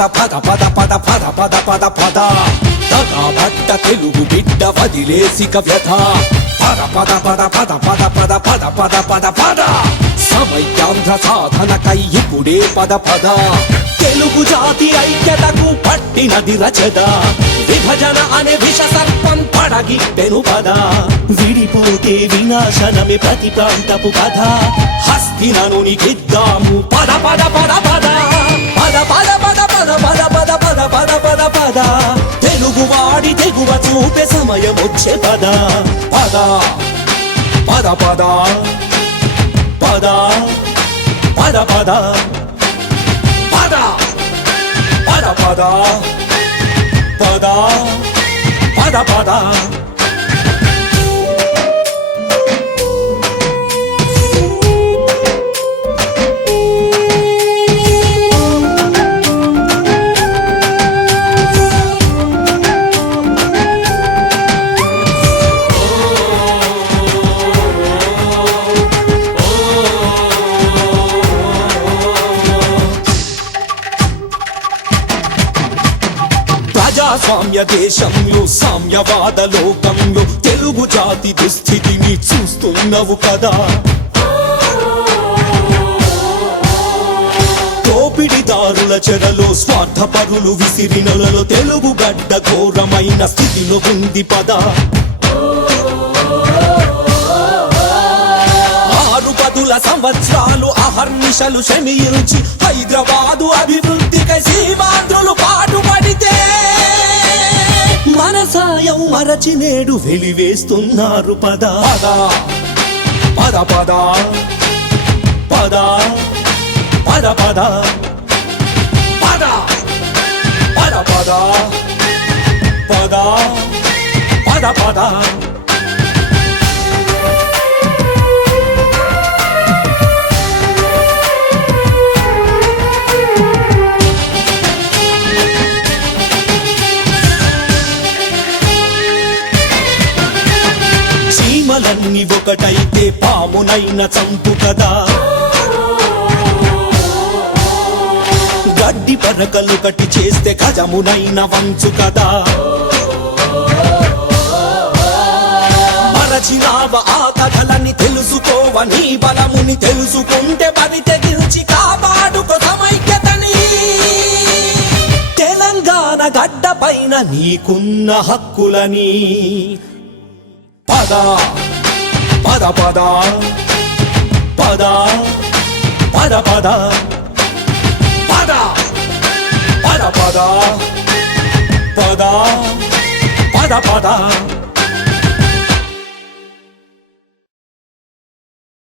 పద పద పద పద పద పద పద పద తగా భట్ట తెలుగు బిడ్డ వదిలేసిక వ్యథ పద పద పద పద పద పద పద పద పద పద సమైక్యాంధ్ర సాధనకై ఇప్పుడే పద పద తెలుగు జాతి ఐక్యతకు పట్టినది రచద విభజన అనే విష సర్పం పడగిట్టెను పద విడిపోతే వినాశనమే ప్రతి ప్రాంతపు కథ హస్తినను నిగిద్దాము పద పద పద పద పద పద పద పద పద పద పద పద పద పద తెలుగు వాడి తెగువ చూపే సమయం వచ్చే పద పద పద పద పద పద పద పద పద పద పద పద పద ప్రజాస్వామ్య దేశంలో సామ్యవాద లోకంలో తెలుగు జాతి దుస్థితిని చూస్తున్నవు కదా దోపిడిదారుల చెరలో స్వార్థపరులు విసిరినలలో తెలుగు గడ్డ ఘోరమైన స్థితిలో ఉంది పద సంవత్సరాలు అహర్నిశలు శ్రమించి హైదరాబాదు అభివృద్ధికై సీమాంధ్రులు పాటుపడితే మన సాయం మరచి నేడు వెలివేస్తున్నారు పద పద పద పద పద పద పద పద పద పద పద పద పద చీమలన్నీ ఒకటైతే పామునైన చంపు కదా గడ్డి పరకలు కట్టి చేస్తే గజమునైన వంచు కదా మరచినావ ఆ కథలని తెలుసుకోవ నీ బలముని తెలుసుకుంటే బలి తెగిల్చి కాపాడుకో సమైక్యతని తెలంగాణ గడ్డ పైన నీకున్న హక్కులని పద పద పద పద పద పద పద పద పద పద పద పద